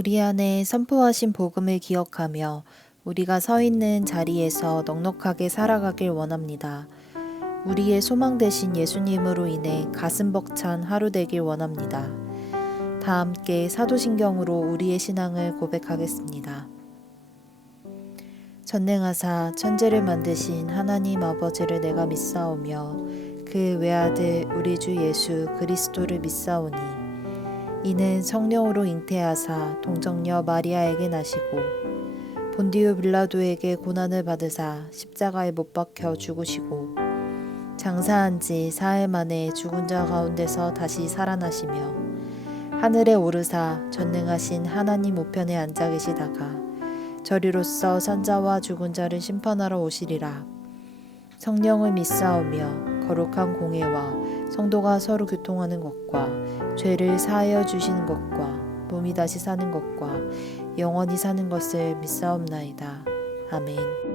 우리 안에 선포하신 복음을 기억하며 우리가 서 있는 자리에서 넉넉하게 살아가길 원합니다. 우리의 소망 되신 예수님으로 인해 가슴 벅찬 하루 되길 원합니다. 다 함께 사도신경으로 우리의 신앙을 고백하겠습니다. 전능하사 천지를 만드신 하나님 아버지를 내가 믿사오며 그 외아들 우리 주 예수 그리스도를 믿사오니 이는 성령으로 잉태하사 동정녀 마리아에게 나시고 본디오 빌라도에게 고난을 받으사 십자가에 못 박혀 죽으시고 장사한 지 사흘 만에 죽은 자 가운데서 다시 살아나시며 하늘에 오르사 전능하신 하나님 우편에 앉아 계시다가 저리로서 산자와 죽은 자를 심판하러 오시리라. 성령을 믿사오며 거룩한 공회와 성도가 서로 교통하는 것과 죄를 사하여 주시는 것과 몸이 다시 사는 것과 영원히 사는 것을 믿사옵나이다. 아멘.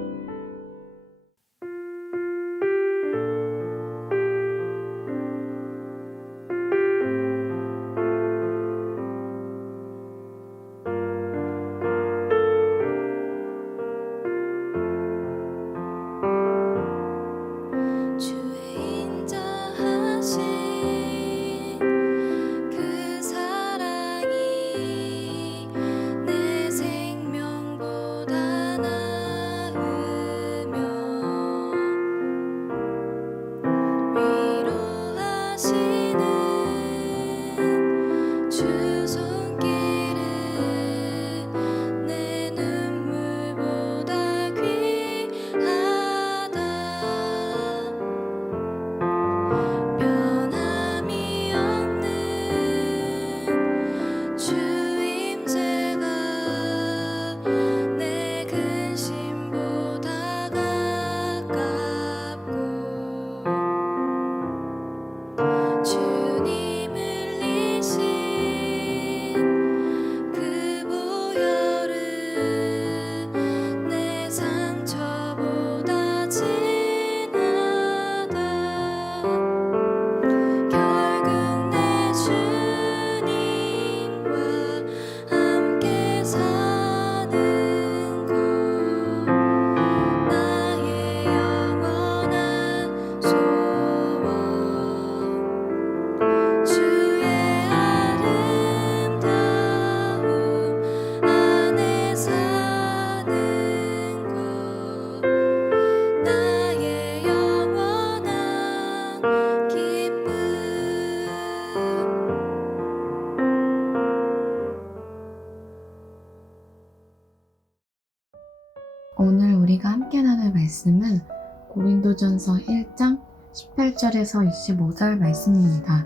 오늘 우리가 함께 나눌 말씀은 고린도전서 1장 18절에서 25절 말씀입니다.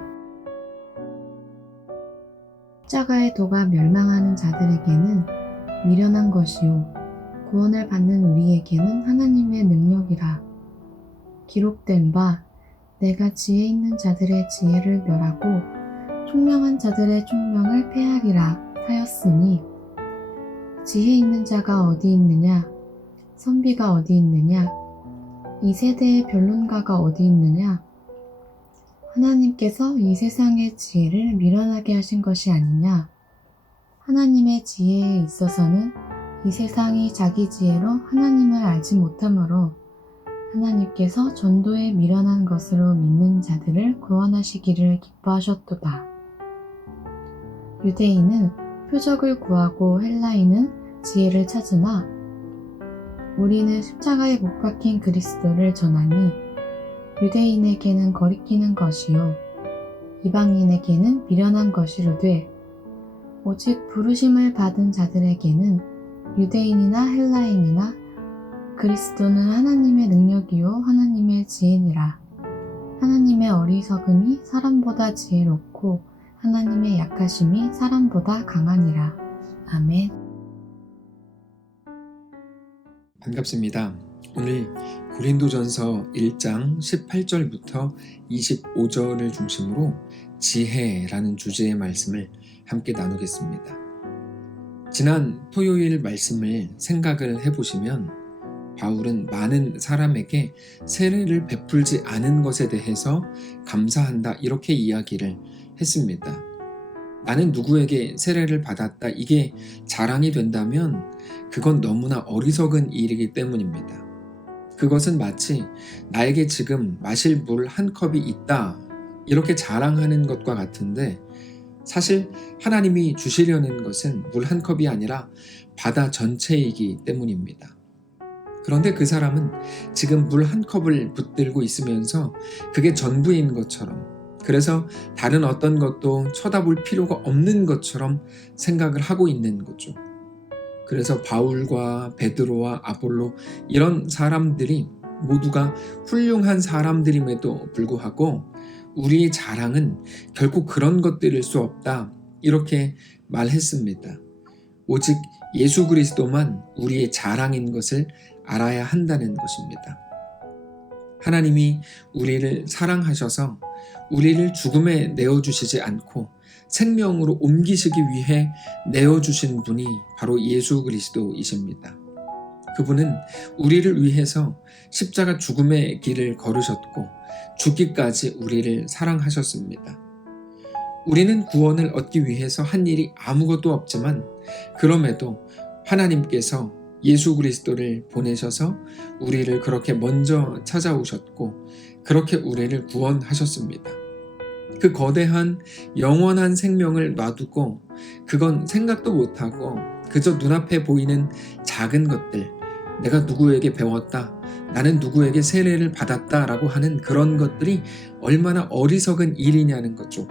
십자가의 도가 멸망하는 자들에게는 미련한 것이요 구원을 받는 우리에게는 하나님의 능력이라. 기록된 바 내가 지혜 있는 자들의 지혜를 멸하고 총명한 자들의 총명을 패하리라 하였으니 지혜 있는 자가 어디 있느냐? 선비가 어디 있느냐? 이 세대의 변론가가 어디 있느냐? 하나님께서 이 세상의 지혜를 미련하게 하신 것이 아니냐? 하나님의 지혜에 있어서는 이 세상이 자기 지혜로 하나님을 알지 못하므로 하나님께서 전도에 미련한 것으로 믿는 자들을 구원하시기를 기뻐하셨도다. 유대인은 표적을 구하고 헬라인은 지혜를 찾으나 우리는 십자가에 못 박힌 그리스도를 전하니 유대인에게는 거리끼는 것이요 이방인에게는 미련한 것이로되 오직 부르심을 받은 자들에게는 유대인이나 헬라인이나 그리스도는 하나님의 능력이요 하나님의 지혜니라. 하나님의 어리석음이 사람보다 지혜롭고 하나님의 약하심이 사람보다 강하니라. 아멘. 반갑습니다. 오늘 고린도전서 1장 18절부터 25절을 중심으로 지혜라는 주제의 말씀을 함께 나누겠습니다. 지난 토요일 말씀을 생각을 해보시면 바울은 많은 사람에게 세례를 베풀지 않은 것에 대해서 감사한다 이렇게 이야기를 했습니다. 나는 누구에게 세례를 받았다, 이게 자랑이 된다면 그건 너무나 어리석은 일이기 때문입니다. 그것은 마치 나에게 지금 마실 물 한 컵이 있다, 이렇게 자랑하는 것과 같은데, 사실 하나님이 주시려는 것은 물 한 컵이 아니라 바다 전체이기 때문입니다. 그런데 그 사람은 지금 물 한 컵을 붙들고 있으면서 그게 전부인 것처럼, 그래서 다른 어떤 것도 쳐다볼 필요가 없는 것처럼 생각을 하고 있는 거죠. 그래서 바울과 베드로와 아볼로, 이런 사람들이 모두가 훌륭한 사람들임에도 불구하고 우리의 자랑은 결코 그런 것들일 수 없다, 이렇게 말했습니다. 오직 예수 그리스도만 우리의 자랑인 것을 알아야 한다는 것입니다. 하나님이 우리를 사랑하셔서 우리를 죽음에 내어주시지 않고 생명으로 옮기시기 위해 내어주신 분이 바로 예수 그리스도이십니다. 그분은 우리를 위해서 십자가 죽음의 길을 걸으셨고 죽기까지 우리를 사랑하셨습니다. 우리는 구원을 얻기 위해서 한 일이 아무것도 없지만, 그럼에도 하나님께서 예수 그리스도를 보내셔서 우리를 그렇게 먼저 찾아오셨고 그렇게 우리를 구원하셨습니다. 그 거대한 영원한 생명을 놔두고 그건 생각도 못하고 그저 눈앞에 보이는 작은 것들, 내가 누구에게 배웠다, 나는 누구에게 세례를 받았다 라고 하는 그런 것들이 얼마나 어리석은 일이냐는 거죠.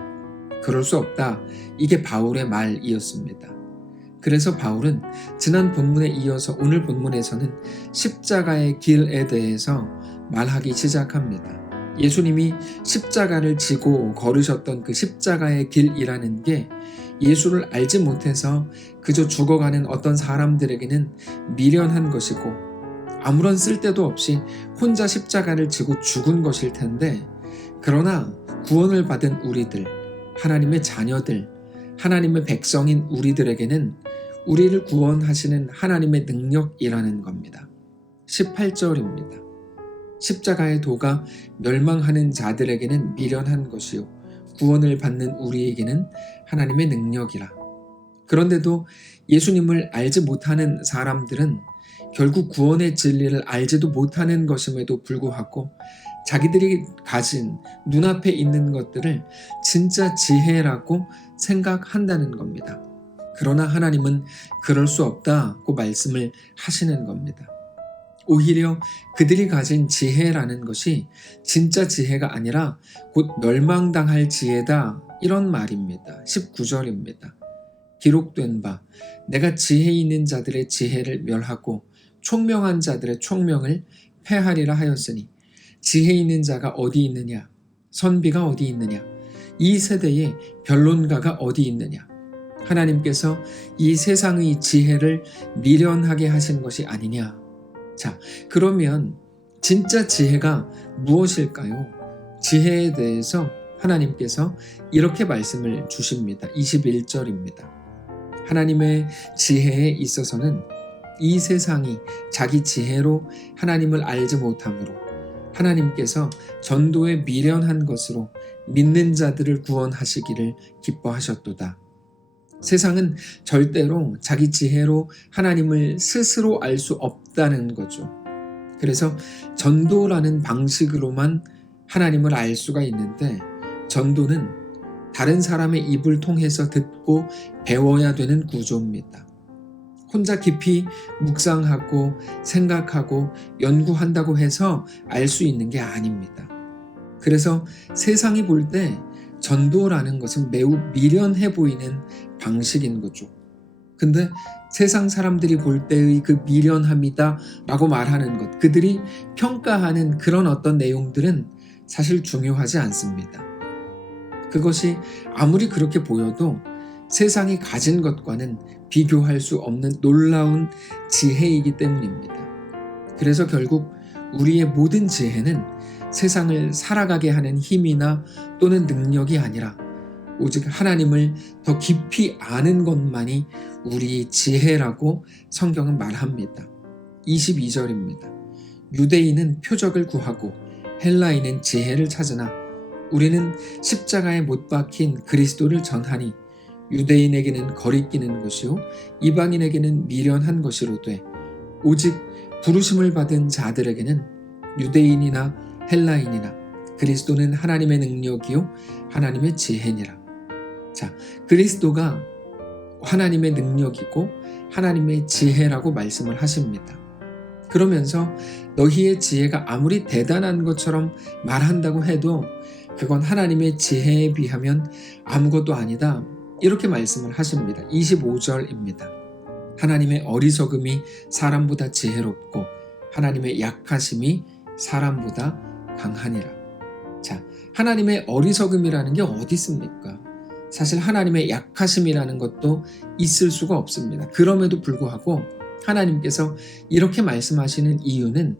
그럴 수 없다, 이게 바울의 말이었습니다. 그래서 바울은 지난 본문에 이어서 오늘 본문에서는 십자가의 길에 대해서 말하기 시작합니다. 예수님이 십자가를 지고 걸으셨던 그 십자가의 길이라는 게 예수를 알지 못해서 그저 죽어가는 어떤 사람들에게는 미련한 것이고 아무런 쓸데도 없이 혼자 십자가를 지고 죽은 것일 텐데, 그러나 구원을 받은 우리들, 하나님의 자녀들, 하나님의 백성인 우리들에게는 우리를 구원하시는 하나님의 능력이라는 겁니다. 18절입니다. 십자가의 도가 멸망하는 자들에게는 미련한 것이요 구원을 받는 우리에게는 하나님의 능력이라. 그런데도 예수님을 알지 못하는 사람들은 결국 구원의 진리를 알지도 못하는 것임에도 불구하고 자기들이 가진 눈앞에 있는 것들을 진짜 지혜라고 생각한다는 겁니다. 그러나 하나님은 그럴 수 없다고 말씀을 하시는 겁니다. 오히려 그들이 가진 지혜라는 것이 진짜 지혜가 아니라 곧 멸망당할 지혜다, 이런 말입니다. 19절입니다. 기록된 바 내가 지혜 있는 자들의 지혜를 멸하고 총명한 자들의 총명을 패하리라 하였으니 지혜 있는 자가 어디 있느냐, 선비가 어디 있느냐, 이 세대에 변론가가 어디 있느냐. 하나님께서 이 세상의 지혜를 미련하게 하신 것이 아니냐. 자, 그러면 진짜 지혜가 무엇일까요? 지혜에 대해서 하나님께서 이렇게 말씀을 주십니다. 21절입니다. 하나님의 지혜에 있어서는 이 세상이 자기 지혜로 하나님을 알지 못하므로 하나님께서 전도에 미련한 것으로 믿는 자들을 구원하시기를 기뻐하셨도다. 세상은 절대로 자기 지혜로 하나님을 스스로 알 수 없다는 거죠. 그래서 전도라는 방식으로만 하나님을 알 수가 있는데, 전도는 다른 사람의 입을 통해서 듣고 배워야 되는 구조입니다. 혼자 깊이 묵상하고 생각하고 연구한다고 해서 알 수 있는 게 아닙니다. 그래서 세상이 볼 때 전도라는 것은 매우 미련해 보이는 방식인 거죠. 근데 세상 사람들이 볼 때의 그 미련함이다 라고 말하는 것, 그들이 평가하는 그런 어떤 내용들은 사실 중요하지 않습니다. 그것이 아무리 그렇게 보여도 세상이 가진 것과는 비교할 수 없는 놀라운 지혜이기 때문입니다. 그래서 결국 우리의 모든 지혜는 세상을 살아가게 하는 힘이나 또는 능력이 아니라 오직 하나님을 더 깊이 아는 것만이 우리의 지혜라고 성경은 말합니다. 22절입니다. 유대인은 표적을 구하고 헬라인은 지혜를 찾으나 우리는 십자가에 못 박힌 그리스도를 전하니 유대인에게는 거리끼는 것이요 이방인에게는 미련한 것이로되 오직 부르심을 받은 자들에게는 유대인이나 헬라인이나 그리스도는 하나님의 능력이요 하나님의 지혜니라. 자, 그리스도가 하나님의 능력이고 하나님의 지혜라고 말씀을 하십니다. 그러면서 너희의 지혜가 아무리 대단한 것처럼 말한다고 해도 그건 하나님의 지혜에 비하면 아무것도 아니다. 이렇게 말씀을 하십니다. 25절입니다. 하나님의 어리석음이 사람보다 지혜롭고 하나님의 약하심이 사람보다 강하니라. 자, 하나님의 어리석음이라는 게 어디 있습니까? 사실 하나님의 약하심이라는 것도 있을 수가 없습니다. 그럼에도 불구하고 하나님께서 이렇게 말씀하시는 이유는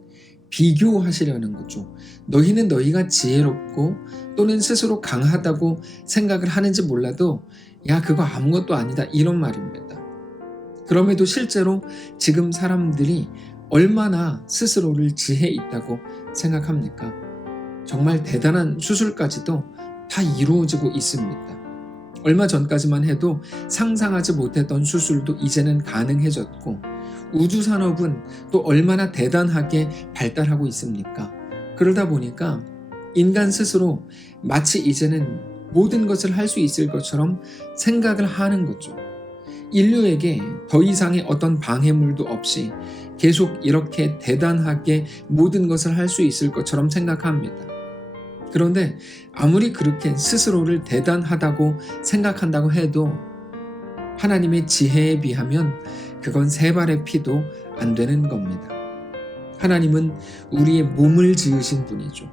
비교하시려는 거죠. 너희는 너희가 지혜롭고 또는 스스로 강하다고 생각을 하는지 몰라도 야, 그거 아무것도 아니다, 이런 말입니다. 그럼에도 실제로 지금 사람들이 얼마나 스스로를 지혜 있다고 생각합니까? 정말 대단한 수술까지도 다 이루어지고 있습니다. 얼마 전까지만 해도 상상하지 못했던 수술도 이제는 가능해졌고 우주산업은 또 얼마나 대단하게 발달하고 있습니까? 그러다 보니까 인간 스스로 마치 이제는 모든 것을 할 수 있을 것처럼 생각을 하는 거죠. 인류에게 더 이상의 어떤 방해물도 없이 계속 이렇게 대단하게 모든 것을 할 수 있을 것처럼 생각합니다. 그런데 아무리 그렇게 스스로를 대단하다고 생각한다고 해도 하나님의 지혜에 비하면 그건 세 발의 피도 안 되는 겁니다. 하나님은 우리의 몸을 지으신 분이죠.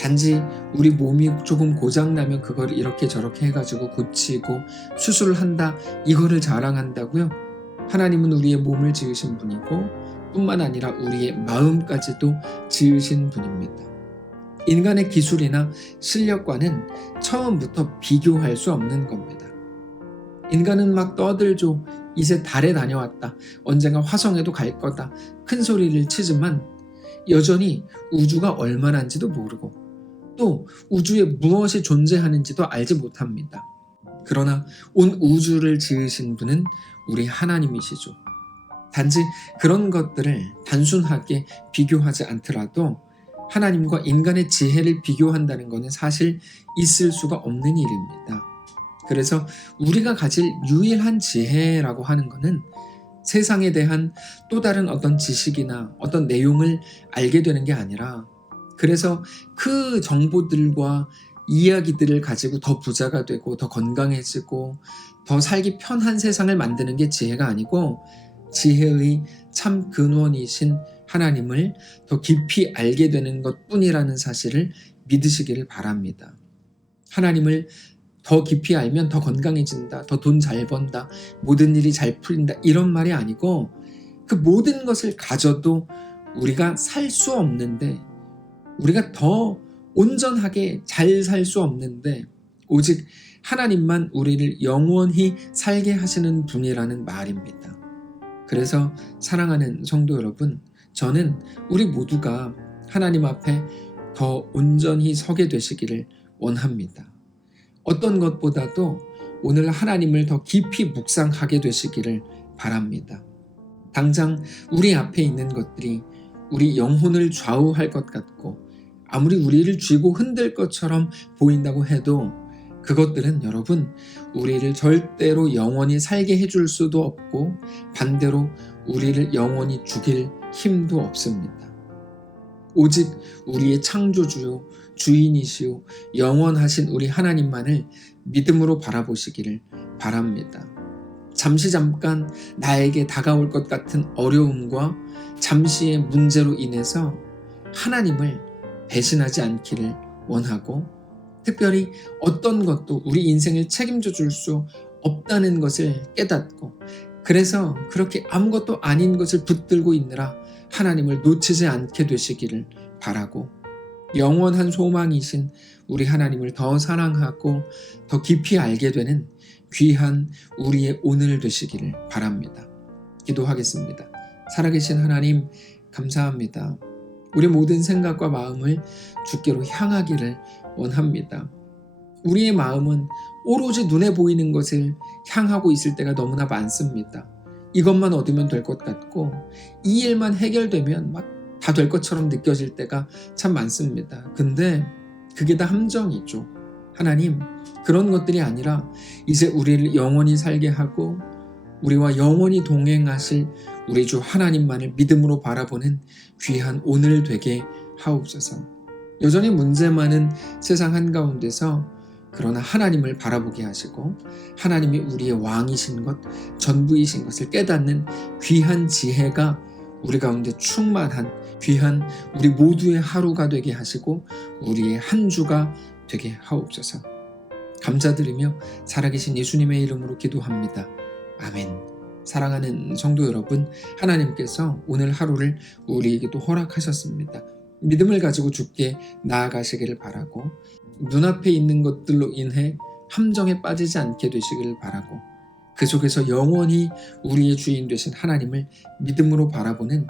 단지 우리 몸이 조금 고장나면 그걸 이렇게 저렇게 해가지고 고치고 수술을 한다, 이거를 자랑한다고요? 하나님은 우리의 몸을 지으신 분이고 뿐만 아니라 우리의 마음까지도 지으신 분입니다. 인간의 기술이나 실력과는 처음부터 비교할 수 없는 겁니다. 인간은 막 떠들죠. 이제 달에 다녀왔다. 언젠가 화성에도 갈 거다. 큰 소리를 치지만 여전히 우주가 얼마나인지도 모르고 또 우주에 무엇이 존재하는지도 알지 못합니다. 그러나 온 우주를 지으신 분은 우리 하나님이시죠. 단지 그런 것들을 단순하게 비교하지 않더라도 하나님과 인간의 지혜를 비교한다는 것은 사실 있을 수가 없는 일입니다. 그래서 우리가 가질 유일한 지혜라고 하는 것은 세상에 대한 또 다른 어떤 지식이나 어떤 내용을 알게 되는 게 아니라 그래서 그 정보들과 이야기들을 가지고 더 부자가 되고 더 건강해지고 더 살기 편한 세상을 만드는 게 지혜가 아니고 지혜의 참 근원이신 하나님을 더 깊이 알게 되는 것뿐이라는 사실을 믿으시기를 바랍니다. 하나님을 더 깊이 알면 더 건강해진다, 더 돈 잘 번다, 모든 일이 잘 풀린다, 이런 말이 아니고 그 모든 것을 가져도 우리가 살 수 없는데, 우리가 더 온전하게 잘 살 수 없는데 오직 하나님만 우리를 영원히 살게 하시는 분이라는 말입니다. 그래서 사랑하는 성도 여러분, 저는 우리 모두가 하나님 앞에 더 온전히 서게 되시기를 원합니다. 어떤 것보다도 오늘 하나님을 더 깊이 묵상하게 되시기를 바랍니다. 당장 우리 앞에 있는 것들이 우리 영혼을 좌우할 것 같고 아무리 우리를 쥐고 흔들 것처럼 보인다고 해도 그것들은 여러분 우리를 절대로 영원히 살게 해줄 수도 없고 반대로 우리를 영원히 죽일 힘도 없습니다. 오직 우리의 창조주요 주인이시요 영원하신 우리 하나님만을 믿음으로 바라보시기를 바랍니다. 잠깐 나에게 다가올 것 같은 어려움과 잠시의 문제로 인해서 하나님을 배신하지 않기를 원하고 특별히 어떤 것도 우리 인생을 책임져 줄 수 없다는 것을 깨닫고 그래서 그렇게 아무것도 아닌 것을 붙들고 있느라 하나님을 놓치지 않게 되시기를 바라고 영원한 소망이신 우리 하나님을 더 사랑하고 더 깊이 알게 되는 귀한 우리의 오늘 되시기를 바랍니다. 기도하겠습니다. 살아계신 하나님 감사합니다. 우리 모든 생각과 마음을 주께로 향하기를 원합니다. 우리의 마음은 오로지 눈에 보이는 것을 향하고 있을 때가 너무나 많습니다. 이것만 얻으면 될 것 같고 이 일만 해결되면 막 다 될 것처럼 느껴질 때가 참 많습니다. 근데 그게 다 함정이죠. 하나님, 그런 것들이 아니라 이제 우리를 영원히 살게 하고 우리와 영원히 동행하실 우리 주 하나님만을 믿음으로 바라보는 귀한 오늘 되게 하옵소서. 여전히 문제 많은 세상 한가운데서 그러나 하나님을 바라보게 하시고 하나님이 우리의 왕이신 것, 전부이신 것을 깨닫는 귀한 지혜가 우리 가운데 충만한 귀한 우리 모두의 하루가 되게 하시고 우리의 한 주가 되게 하옵소서. 감사드리며 살아계신 예수님의 이름으로 기도합니다. 아멘. 사랑하는 성도 여러분, 하나님께서 오늘 하루를 우리에게도 허락하셨습니다. 믿음을 가지고 주께 나아가시기를 바라고 눈앞에 있는 것들로 인해 함정에 빠지지 않게 되시기를 바라고 그 속에서 영원히 우리의 주인 되신 하나님을 믿음으로 바라보는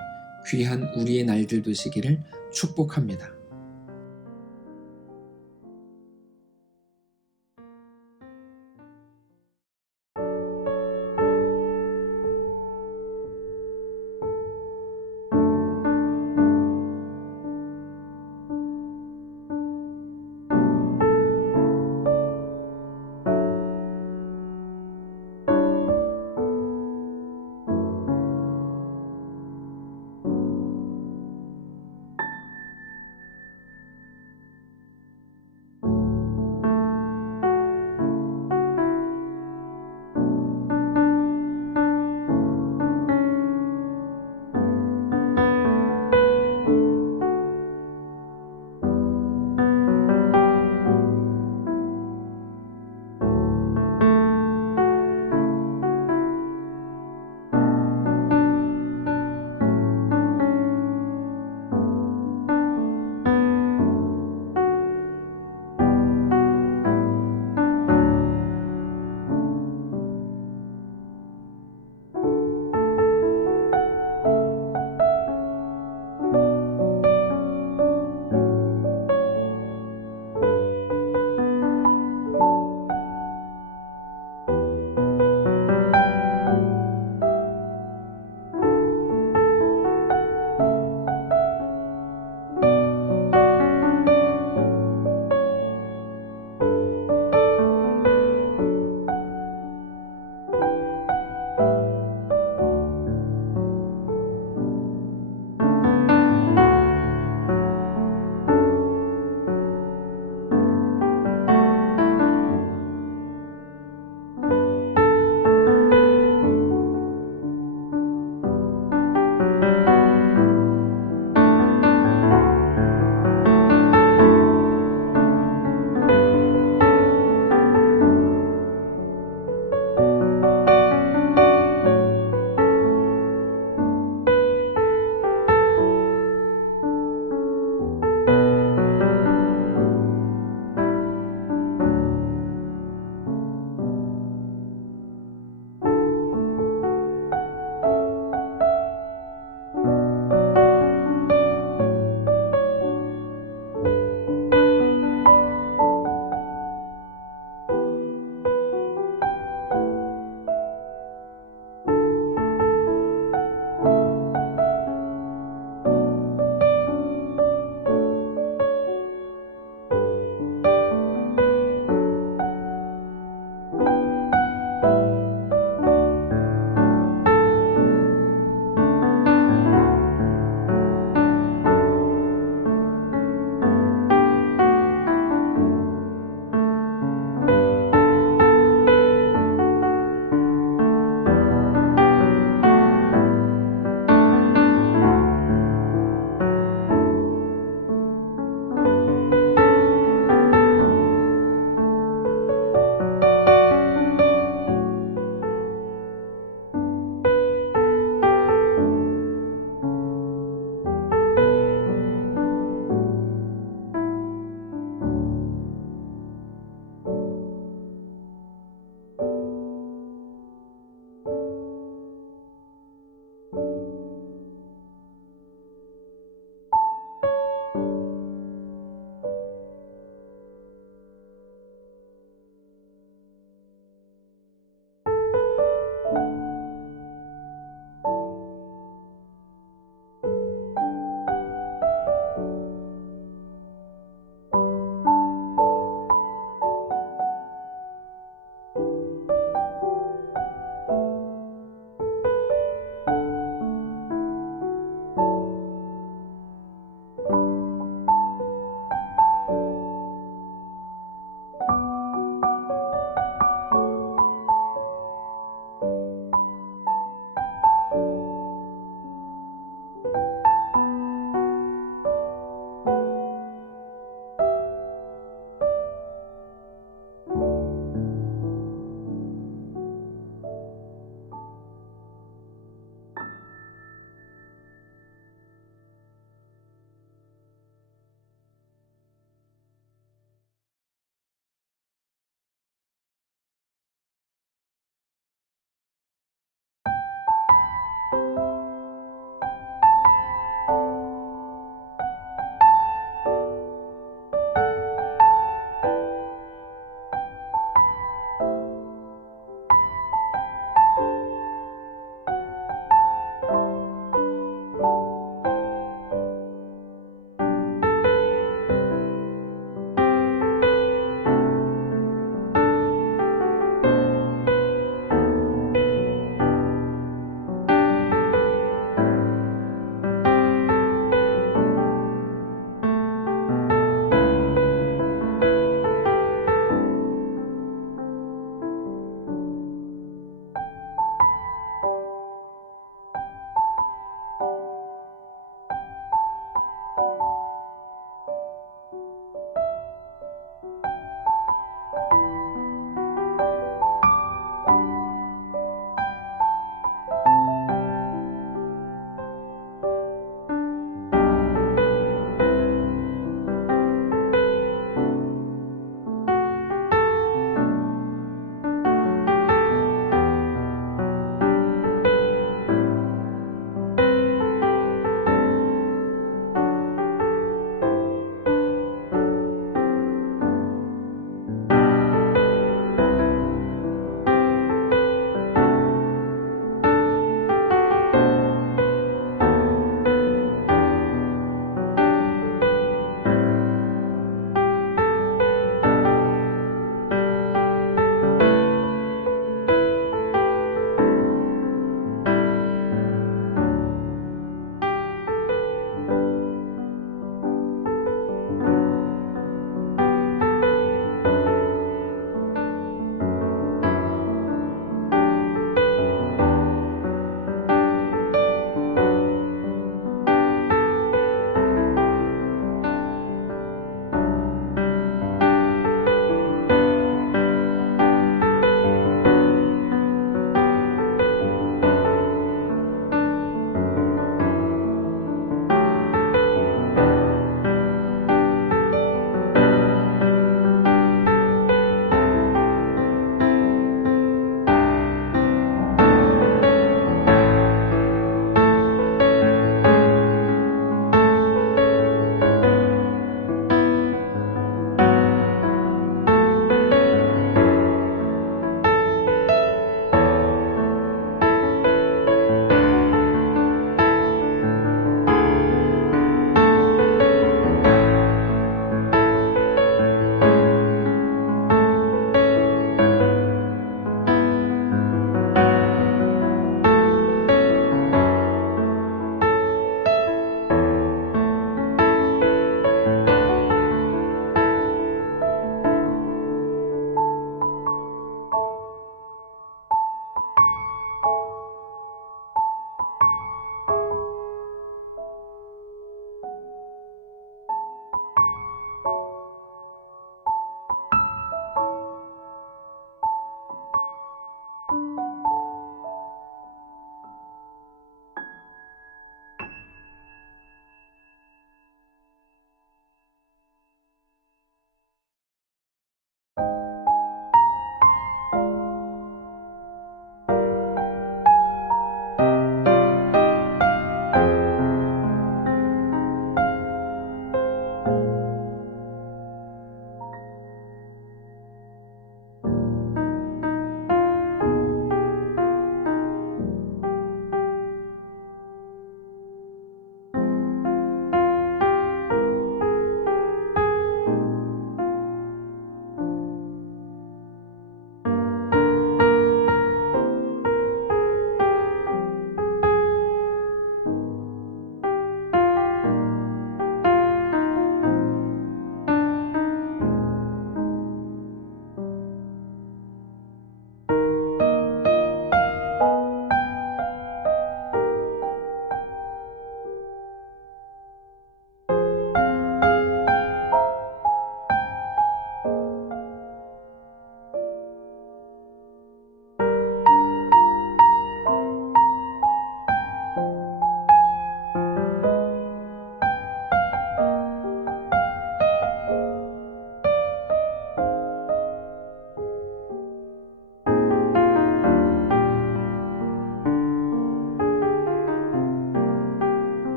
귀한 우리의 날들 되시기를 축복합니다.